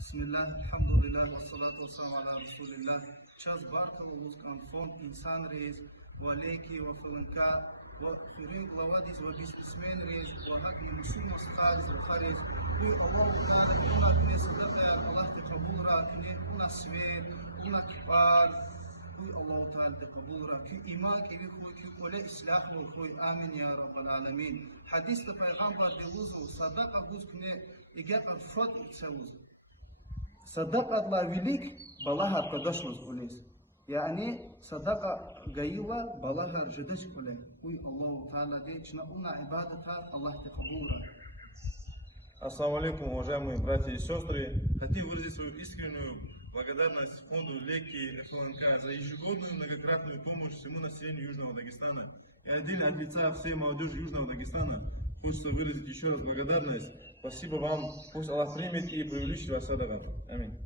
Bismillah, alhamdulillah, wassalatu wassalamu ala rasulillah. Čas barkaluvuz kan fond insan rez, waleki wa falanka, wa firin lavadis wa bismen rez, wa hadi musulma skariz wa khariz. Uy Allah ta'ala ona nesdaka Allah te kabul rakine, ona svet, ona kifar. Uy Allah ta'ala te kabul rakine, iman ki vikhu ki ole islah lo khoy amin ya rabbal alamin. Hadis te peygamber de uzu sadaqa guzkne igat al-fad itsauz. Садақатлар велик, балахар кадашмаз улез. Yani sadaqa gayıva balahar jediş kule. Uy Allah Teala de içine ona ibadeta Allah te kabula. Ассаламу алейкум, уважаемые братья и сестры. Хотим выразить свою искреннюю благодарность фонду Леки ФЛНК за ежегодную многократную помощь всему населению Южного Дагестана. И отдельно от лица всей молодежи Южного Дагестана хочется выразить еще раз благодарность. Спасибо вам. Пусть Аллах примет и преувеличит вас садака. Аминь.